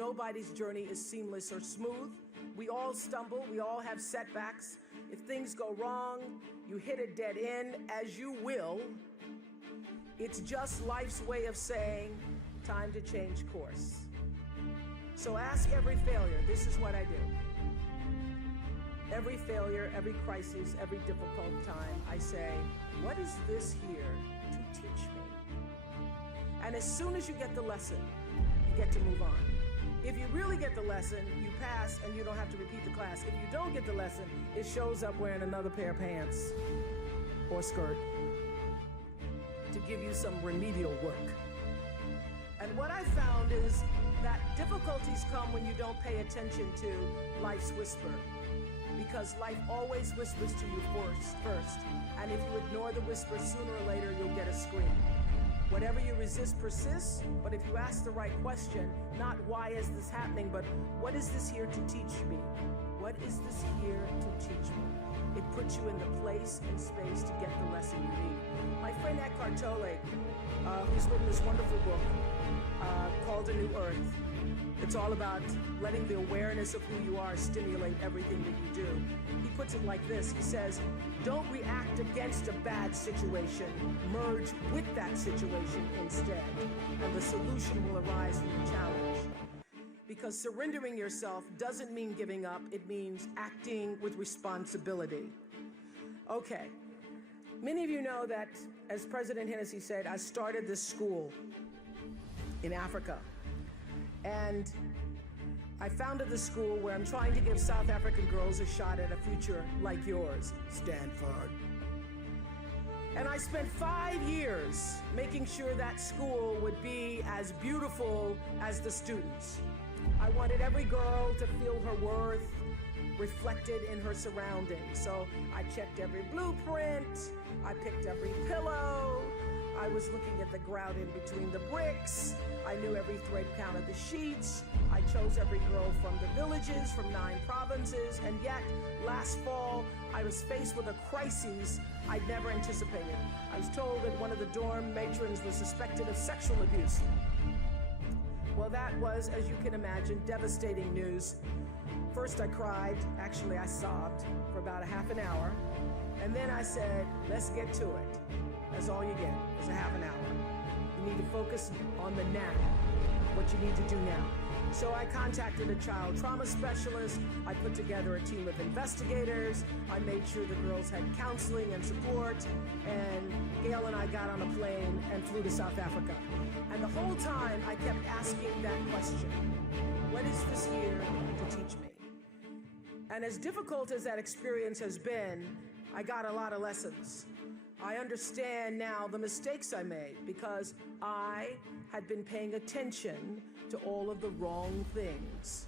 nobody's journey is seamless or smooth. We all stumble, we all have setbacks. If things go wrong, you hit a dead end, as you will. It's just life's way of saying, time to change course. So ask every failure, this is what I do. Every failure, every crisis, every difficult time, I say, what is this here to teach me? And as soon as you get the lesson, you get to move on. If you really get the lesson, you pass and you don't have to repeat the class. If you don't get the lesson, it shows up wearing another pair of pants or skirt to give you some remedial work. And what I found is that difficulties come when you don't pay attention to life's whisper, because life always whispers to you first. And if you ignore the whisper, sooner or later you'll get a scream. Whatever you resist persists, but if you ask the right question, not why is this happening, but what is this here to teach me? What is this here to teach me? It puts you in the place and space to get the lesson you need. My friend Eckhart Tolle, who's written this wonderful book called A New Earth, it's all about letting the awareness of who you are stimulate everything that you do. He puts it like this. He says, don't react against a bad situation. Merge with that situation instead. And the solution will arise from the challenge. Because surrendering yourself doesn't mean giving up. It means acting with responsibility. Okay. Many of you know that, as President Hennessy said, I started this school in Africa. And I founded the school where I'm trying to give South African girls a shot at a future like yours, Stanford. And I spent 5 years making sure that school would be as beautiful as the students. I wanted every girl to feel her worth reflected in her surroundings. So I checked every blueprint, I picked every pillow, I was looking at the grout in between the bricks. I knew every thread count of the sheets. I chose every girl from the villages, from 9 provinces, and yet, last fall, I was faced with a crisis I'd never anticipated. I was told that one of the dorm matrons was suspected of sexual abuse. Well, that was, as you can imagine, devastating news. First I cried, actually I sobbed for about a half an hour, and then I said, let's get to it. That's all you get, is a half an hour. You need to focus on the now, what you need to do now. So I contacted a child trauma specialist, I put together a team of investigators, I made sure the girls had counseling and support, and Gail and I got on a plane and flew to South Africa. And the whole time I kept asking that question, what is this here to teach me? And as difficult as that experience has been, I got a lot of lessons. I understand now the mistakes I made because I had been paying attention to all of the wrong things.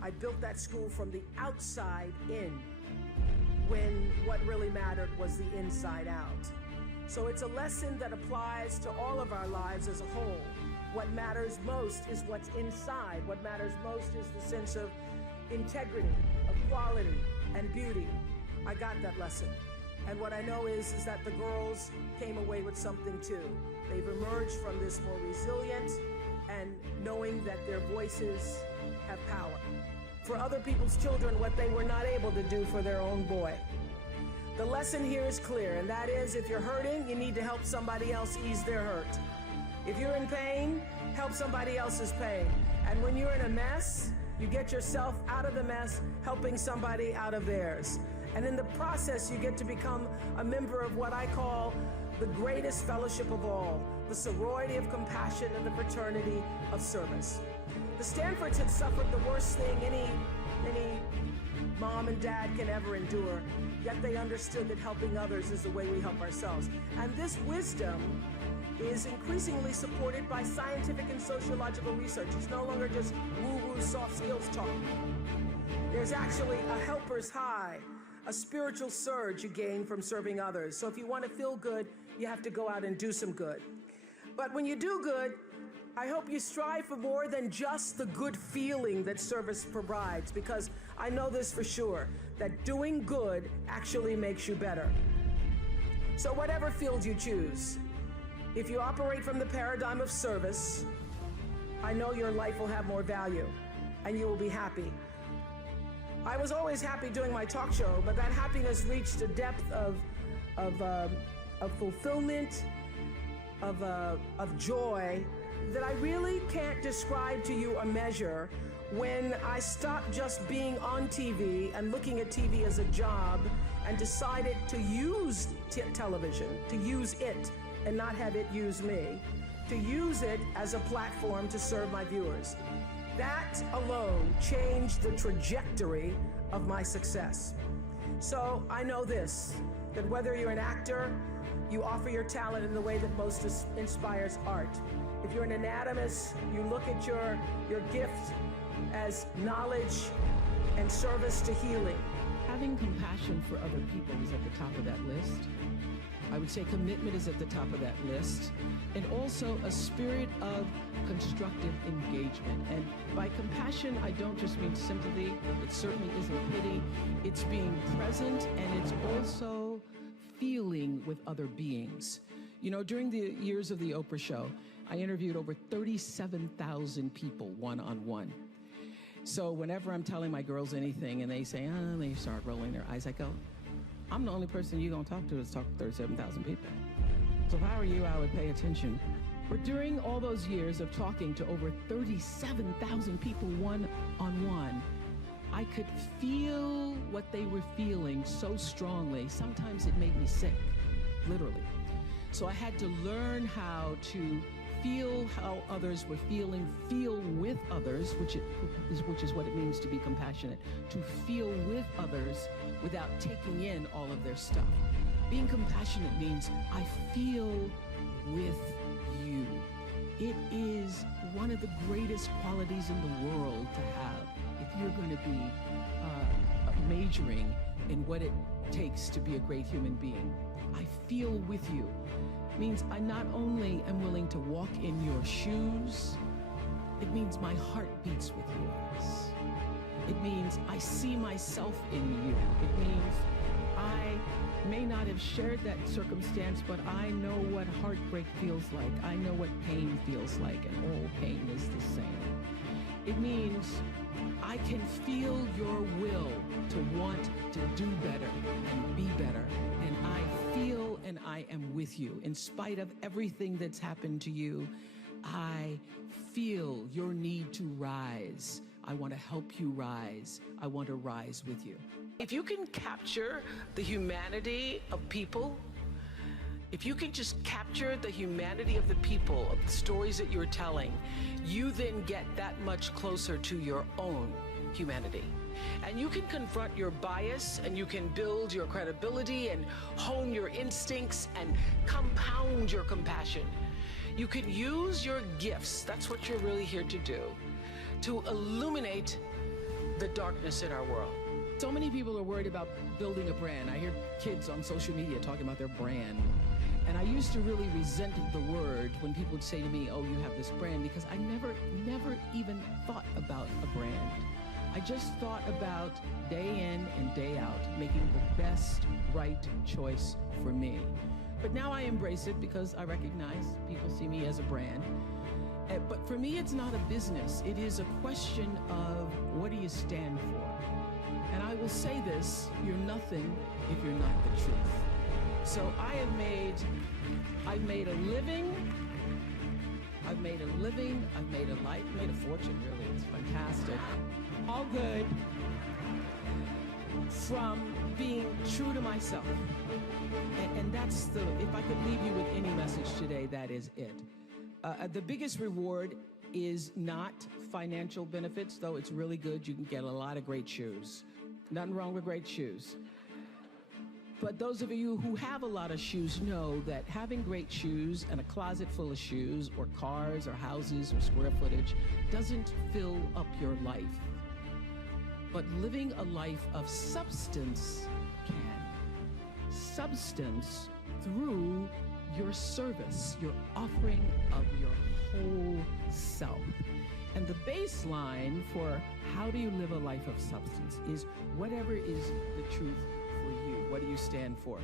I built that school from the outside in, when what really mattered was the inside out. So it's a lesson that applies to all of our lives as a whole. What matters most is what's inside. What matters most is the sense of integrity, of quality, and beauty. I got that lesson. And what I know is that the girls came away with something too. They've emerged from this more resilient and knowing that their voices have power. For other people's children, what they were not able to do for their own boy. The lesson here is clear, and that is if you're hurting, you need to help somebody else ease their hurt. If you're in pain, help somebody else's pain. And when you're in a mess, you get yourself out of the mess, helping somebody out of theirs. And in the process, you get to become a member of what I call the greatest fellowship of all, the sorority of compassion and the fraternity of service. The Stanfords had suffered the worst thing any mom and dad can ever endure, yet they understood that helping others is the way we help ourselves. And this wisdom is increasingly supported by scientific and sociological research. It's no longer just woo-woo soft skills talk. There's actually a helper's high, a spiritual surge you gain from serving others. So if you want to feel good, you have to go out and do some good. But when you do good, I hope you strive for more than just the good feeling that service provides, because I know this for sure, that doing good actually makes you better. So whatever field you choose, if you operate from the paradigm of service, I know your life will have more value and you will be happy. I was always happy doing my talk show, but that happiness reached a depth of fulfillment, of joy that I really can't describe to you or measure when I stopped just being on TV and looking at TV as a job and decided to use television, to use it and not have it use me, to use it as a platform to serve my viewers. That alone changed the trajectory of my success. So I know this, that whether you're an actor, you offer your talent in the way that most inspires art. If you're an anatomist, you look at your gift as knowledge and service to healing. Having compassion for other people is at the top of that list. I would say commitment is at the top of that list, and also a spirit of constructive engagement. And by compassion, I don't just mean sympathy. It certainly isn't pity. It's being present, and it's also feeling with other beings. You know, during the years of the Oprah show, I interviewed over 37,000 people one-on-one. So whenever I'm telling my girls anything and they say, they start rolling their eyes, I go, I'm the only person you're going to talk to that's talked to 37,000 people. So if I were you, I would pay attention. But during all those years of talking to over 37,000 people one-on-one, I could feel what they were feeling so strongly. Sometimes it made me sick, literally. So I had to learn how to feel how others were feeling, feel with others, which is what it means to be compassionate, to feel with others without taking in all of their stuff. Being compassionate means I feel with you. It is one of the greatest qualities in the world to have if you're going to be majoring in what it takes to be a great human being. I feel with you. Means I not only am willing to walk in your shoes, it means my heart beats with yours. It means I see myself in you. It means I may not have shared that circumstance, but I know what heartbreak feels like. I know what pain feels like, and all pain is the same. It means I can feel your will to want to do better and be better, and I feel and I am with you. In spite of everything that's happened to you, I feel your need to rise. I want to help you rise. I want to rise with you. If you can capture the humanity of people, if you can just capture the humanity of the people, of the stories that you're telling, you then get that much closer to your own humanity. And you can confront your bias, and you can build your credibility and hone your instincts and compound your compassion. You can use your gifts, that's what you're really here to do, to illuminate the darkness in our world. So many people are worried about building a brand. I hear kids on social media talking about their brand. And I used to really resent the word when people would say to me, oh, you have this brand, because I never even thought about a brand. I just thought about day in and day out, making the best right choice for me. But now I embrace it because I recognize people see me as a brand. But for me, it's not a business. It is a question of what do you stand for? And I will say this, you're nothing if you're not the truth. So I've made a living, I've made a life, made a fortune, really. It's fantastic. All good from being true to myself. And that's if I could leave you with any message today, that is it. The biggest reward is not financial benefits, though it's really good. You can get a lot of great shoes. Nothing wrong with great shoes. But those of you who have a lot of shoes know that having great shoes and a closet full of shoes or cars or houses or square footage doesn't fill up your life. But living a life of substance can. Substance through your service, your offering of your whole self. And the baseline for how do you live a life of substance is whatever is the truth for you. What do you stand for?